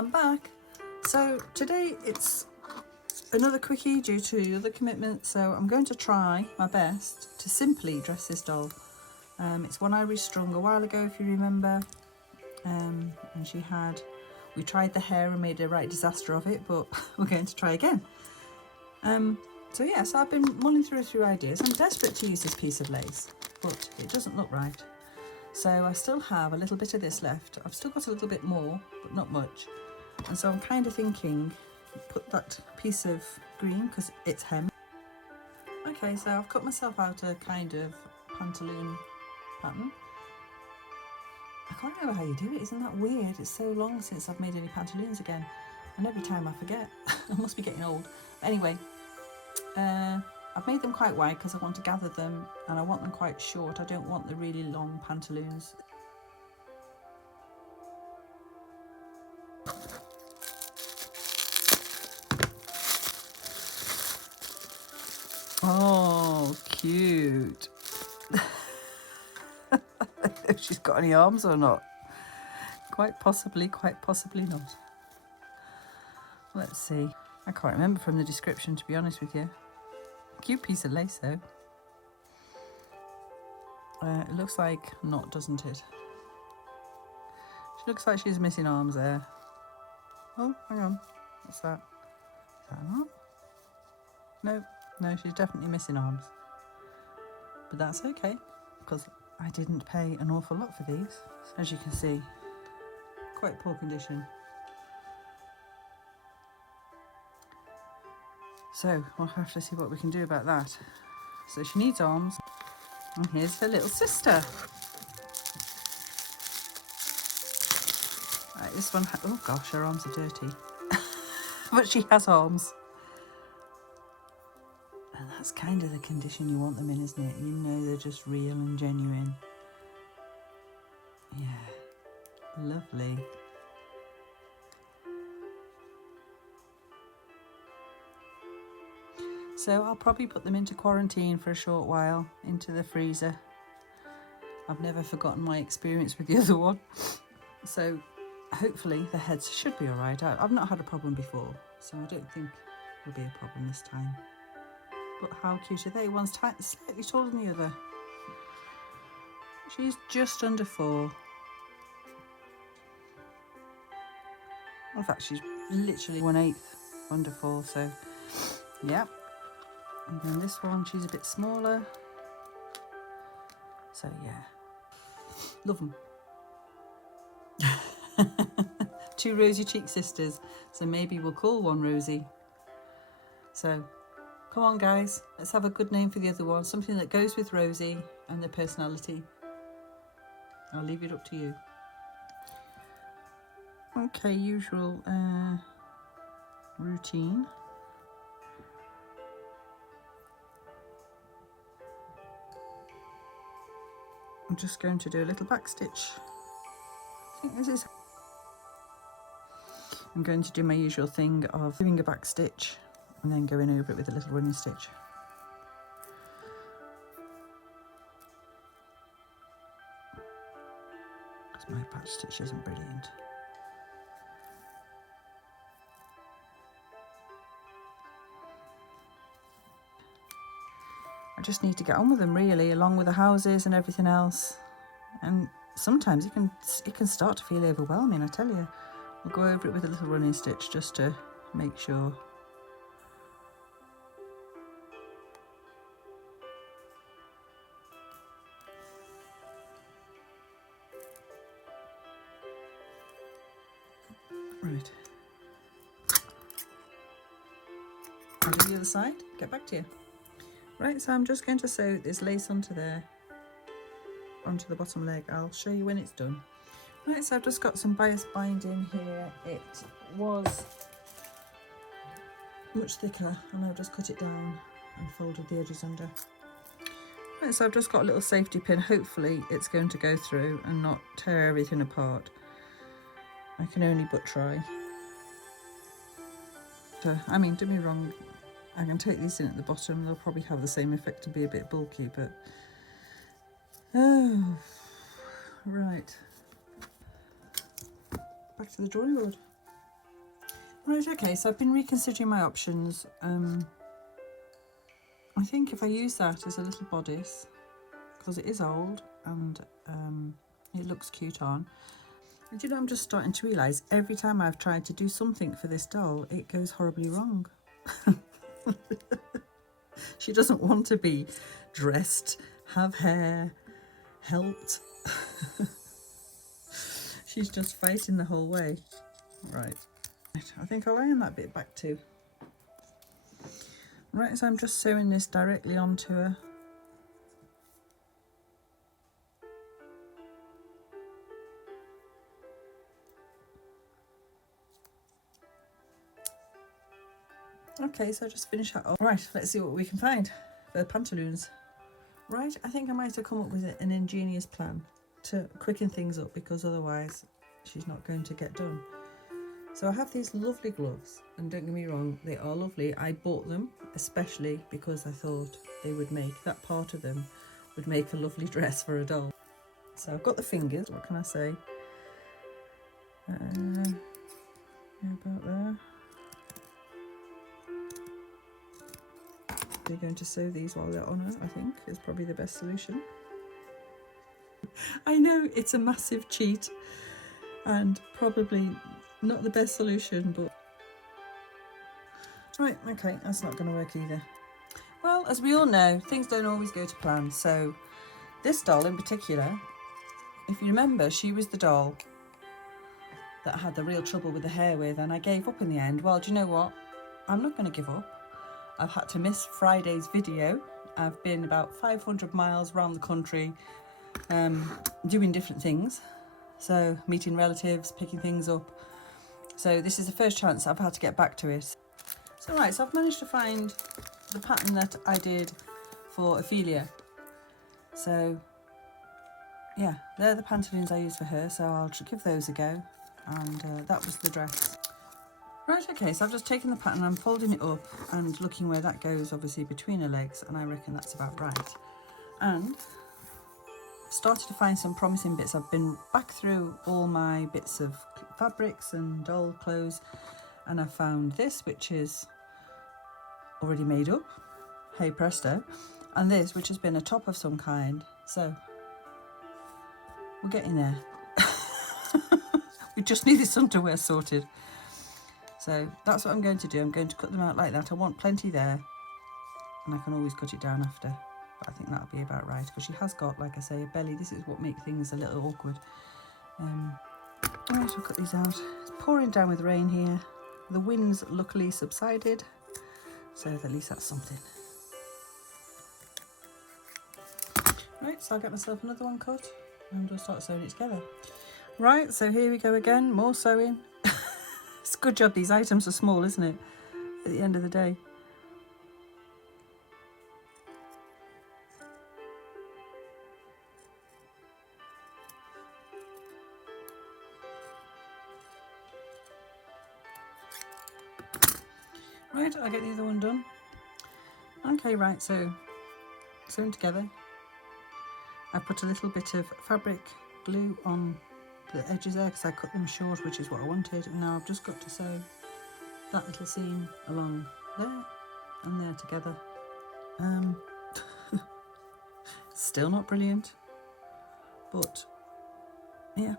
I'm back. So today it's another quickie due to other commitments, so I'm going to try my best to simply dress this doll. It's one I restrung a while ago, if you remember, and we tried the hair and made a right disaster of it, but we're going to try again. So I've been mulling through a few ideas. I'm desperate to use this piece of lace, but it doesn't look right. So I still have a little bit of this left. I've still got a little bit more, but not much. And so I'm kind of thinking, put that piece of green, because it's hem. Okay, so I've cut myself out a kind of pantaloon pattern. I can't remember how you do it. Isn't that weird? It's so long since I've made any pantaloons again. And every time I forget. I must be getting old. Anyway, I've made them quite wide because I want to gather them, and I want them quite short. I don't want the really long pantaloons. Oh, cute. I don't know if she's got any arms or not. Quite possibly not. Let's see. I can't remember from the description, to be honest with you. Cute piece of lace though. It looks like not, doesn't it? She looks like she's missing arms there. Oh, hang on. What's that? Is that an arm? No, she's definitely missing arms. But that's okay, because I didn't pay an awful lot for these. As you can see, quite poor condition. So we'll have to see what we can do about that. So she needs arms. And here's her little sister. Right, this one, oh gosh, her arms are dirty. But she has arms. And that's kind of the condition you want them in, isn't it? You know they're just real and genuine. Yeah, lovely. So I'll probably put them into quarantine for a short while, into the freezer. I've never forgotten my experience with the other one. So hopefully the heads should be all right. I've not had a problem before, so I don't think it'll be a problem this time. But how cute are they? One's slightly taller than the other. She's just under 4. In fact, she's literally 1/8 under 4, so yeah. And then this one, she's a bit smaller. So yeah, love them. 2 rosy cheek sisters. So maybe we'll call one Rosie. So come on guys, let's have a good name for the other one. Something that goes with Rosie and their personality. I'll leave it up to you. Okay, usual routine. I'm just going to do a little back stitch. I think this is... I'm going to do my usual thing of doing a back stitch and then going over it with a little running stitch. Because my back stitch isn't brilliant. I just need to get on with them really, along with the houses and everything else. And sometimes it can start to feel overwhelming, I tell you. We'll go over it with a little running stitch just to make sure. Right. I'll do the other side, get back to you. Right, so I'm just going to sew this lace onto there, onto the bottom leg. I'll show you when it's done. Right, so I've just got some bias binding here. It was much thicker and I've just cut it down and folded the edges under. Right, so I've just got a little safety pin. Hopefully it's going to go through and not tear everything apart. I can only but try. So, I mean, don't be wrong, I can take these in at the bottom. They'll probably have the same effect and be a bit bulky, but... Oh, right. Back to the drawing board. Right, okay, so I've been reconsidering my options. I think if I use that as a little bodice, because it is old and it looks cute on. And you know, I'm just starting to realise every time I've tried to do something for this doll, it goes horribly wrong. She doesn't want to be dressed, have hair, helped. She's just fighting the whole way. Right, I think I'll iron that bit back too. Right, so I'm just sewing this directly onto her. Okay, so just finish that off. Right, let's see what we can find. The pantaloons. Right, I think I might have come up with an ingenious plan to quicken things up, because otherwise she's not going to get done. So I have these lovely gloves, and don't get me wrong, they are lovely. I bought them especially because I thought they would make, that part of them would make a lovely dress for a doll. So I've got the fingers, what can I say? About there. We're going to sew these while they're on her, I think, is probably the best solution. I know it's a massive cheat and probably not the best solution, but... Right, okay, that's not going to work either. Well, as we all know, things don't always go to plan, so this doll in particular, if you remember, she was the doll that I had the real trouble with the hair with, and I gave up in the end. Well, do you know what? I'm not going to give up. I've had to miss Friday's video. I've been about 500 miles around the country doing different things. So meeting relatives, picking things up. So this is the first chance I've had to get back to it. So right, so I've managed to find the pattern that I did for Ophelia. So yeah, they're the pantaloons I used for her, so I'll give those a go. And that was the dress. Right, okay, so I've just taken the pattern, I'm folding it up and looking where that goes, obviously between her legs, and I reckon that's about right. And started to find some promising bits. I've been back through all my bits of fabrics and doll clothes, and I found this, which is already made up, hey presto, and this, which has been a top of some kind. So we're getting there. We just need this underwear sorted. So that's what I'm going to do. I'm going to cut them out like that. I want plenty there, and I can always cut it down after. But I think that'll be about right, because she has got, like I say, a belly. This is what makes things a little awkward. Right, I'll cut these out. It's pouring down with rain here. The wind's luckily subsided, so at least that's something. Right, so I'll get myself another one cut, and we'll start sewing it together. Right, so here we go again, more sewing. It's a good job these items are small, isn't it, at the end of the day? Right, I'll get the other one done. Okay, right, so sewn together. I put a little bit of fabric glue on the edges there because I cut them short, which is what I wanted, and now I've just got to sew that little seam along there and there together. Still not brilliant, but yeah.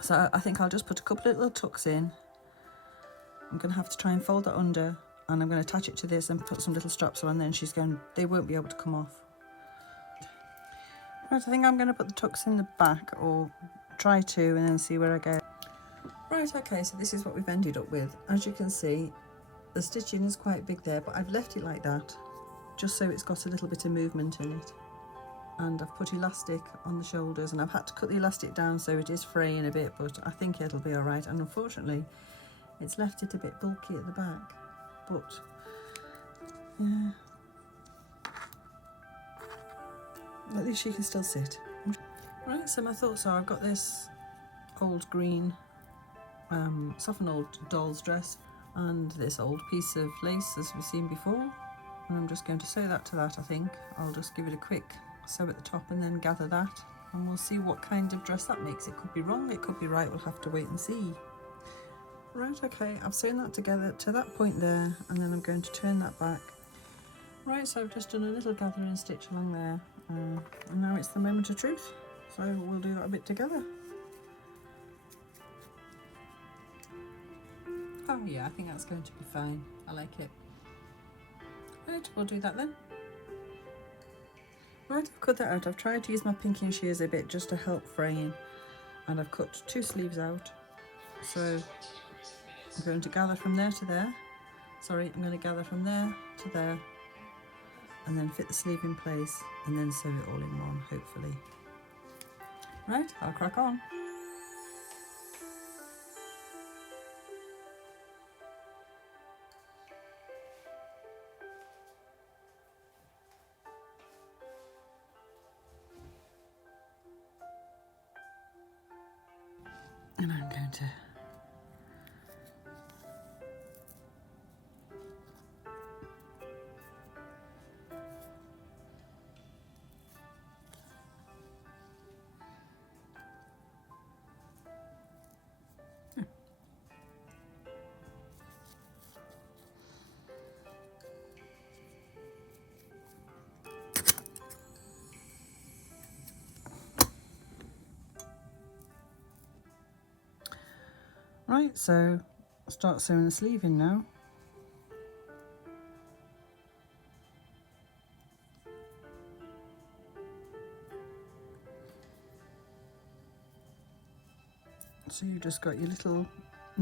So I think I'll just put a couple of little tucks in. I'm going to have to try and fold that under, and I'm going to attach it to this and put some little straps on, and then they won't be able to come off. Right, I think I'm going to put the tucks in the back, or try to, and then see where I go. Right, okay, so this is what we've ended up with. As you can see, the stitching is quite big there, but I've left it like that, just so it's got a little bit of movement in it. And I've put elastic on the shoulders, and I've had to cut the elastic down so it is fraying a bit, but I think it'll be all right. And unfortunately, it's left it a bit bulky at the back, but yeah. At least she can still sit. Right, so my thoughts are, I've got this old green softened old doll's dress and this old piece of lace as we've seen before, and I'm just going to sew that to that. I think I'll just give it a quick sew at the top and then gather that, and we'll see what kind of dress that makes. It could be wrong, it could be right, we'll have to wait and see. Right, okay, I've sewn that together to that point there, and then I'm going to turn that back. Right, so I've just done a little gathering stitch along there, and now it's the moment of truth, so we'll do that a bit together. Oh yeah, I think that's going to be fine. I like it. Right, we'll do that then. Right, I've cut that out. I've tried to use my pinking shears a bit just to help fraying, and I've cut 2 sleeves out. So I'm going to gather from there to there. Sorry, I'm going to gather from there to there, and then fit the sleeve in place, and then sew it all in one, hopefully. Right, I'll crack on. And I'm going to right, so I'll start sewing the sleeve in now. So you've just got your little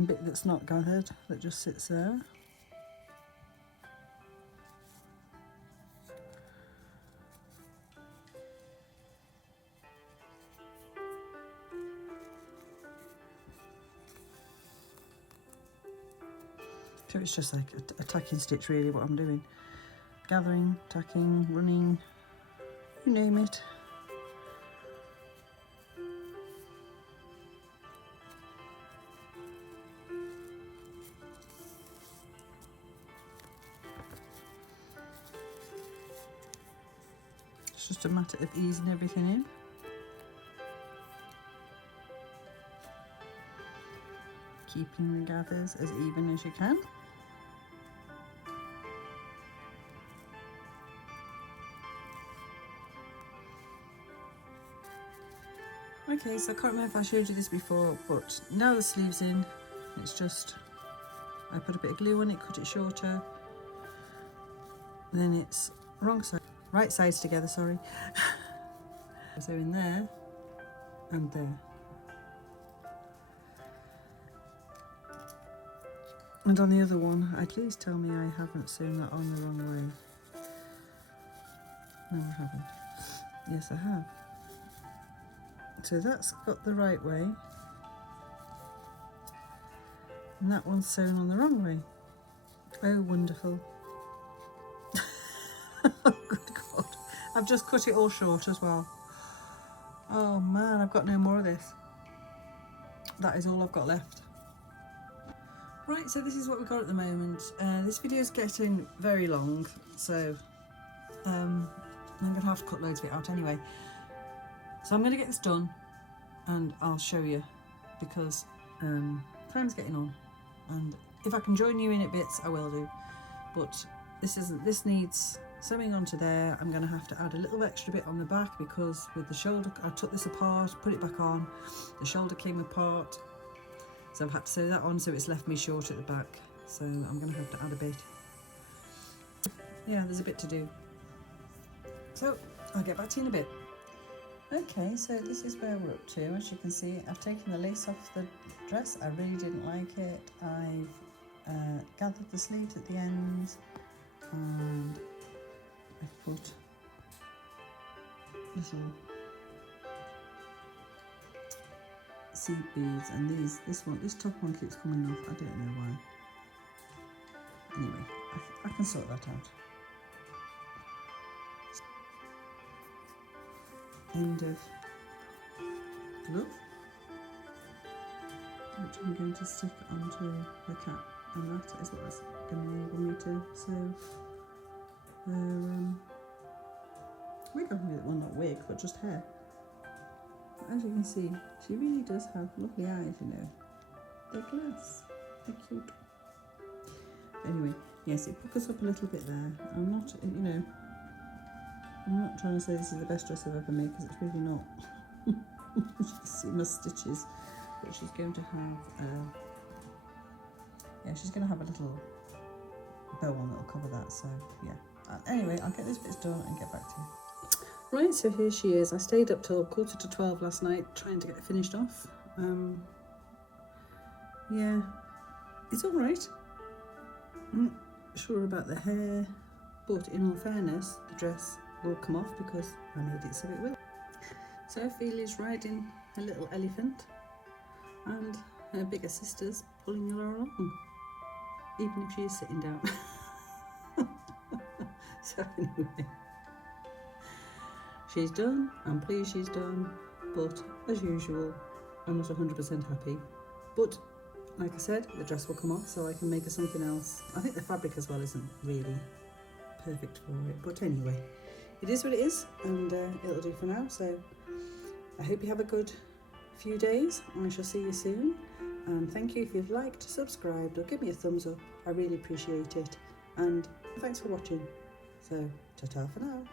bit that's not gathered that just sits there. So it's just like a tacking stitch really what I'm doing. Gathering, tacking, running, you name it. It's just a matter of easing everything in. Keeping the gathers as even as you can. Okay, so I can't remember if I showed you this before, but now the sleeve's in, it's just, I put a bit of glue on it, cut it shorter, then it's wrong side, right sides together, sorry. So in there and there. And on the other one, please tell me I haven't sewn that on the wrong way. No, I haven't. Yes, I have. So that's got the right way, and that one's sewn on the wrong way. Oh, wonderful. Oh, good God. I've just cut it all short as well. Oh man, I've got no more of this. That is all I've got left. Right, so this is what we've got at the moment. This video is getting very long, so I'm going to have to cut loads of it out anyway. So I'm going to get this done and I'll show you, because time's getting on, and if I can join you in it bits I will do, but this needs sewing onto there. I'm going to have to add a little extra bit on the back, because with the shoulder, I took this apart, put it back on, the shoulder came apart, so I've had to sew that on, so it's left me short at the back, so I'm going to have to add a bit. Yeah, there's a bit to do, so I'll get back to you in a bit. Okay, so this is where we're up to. As you can see, I've taken the lace off the dress. I really didn't like it. I've gathered the sleeves at the end, and I've put little seed beads, and this top one keeps coming off. I don't know why. Anyway, I can sort that out. End of glove, which I'm going to stick onto the cap, and that is what's going to enable me to sew her wig on with it. Well, not wig, but just hair. As you can see, she really does have lovely eyes, you know. They're glass. They're cute. Anyway, yes, it puckers up a little bit there. I'm not, you know, I'm not trying to say this is the best dress I've ever made, because it's really not. You can see my stitches, but she's going to have, yeah, she's going to have a little bow on that'll cover that, so yeah. Anyway, I'll get this bit done and get back to you. Right, so here she is. I stayed up till 11:45 last night trying to get it finished off. Yeah, it's all right. I'm not sure about the hair, but in all fairness, the dress will come off because I made it so it will. So Ophelia's riding her little elephant and her bigger sister's pulling her along, even if she is sitting down. So anyway, she's done. I'm pleased she's done, but as usual, I'm not 100% happy. But like I said, the dress will come off, so I can make her something else. I think the fabric as well isn't really perfect for it, but anyway, it is what it is, and it'll do for now. So I hope you have a good few days, and I shall see you soon. And thank you if you've liked, subscribed, or give me a thumbs up. I really appreciate it. And thanks for watching. So ta-ta for now.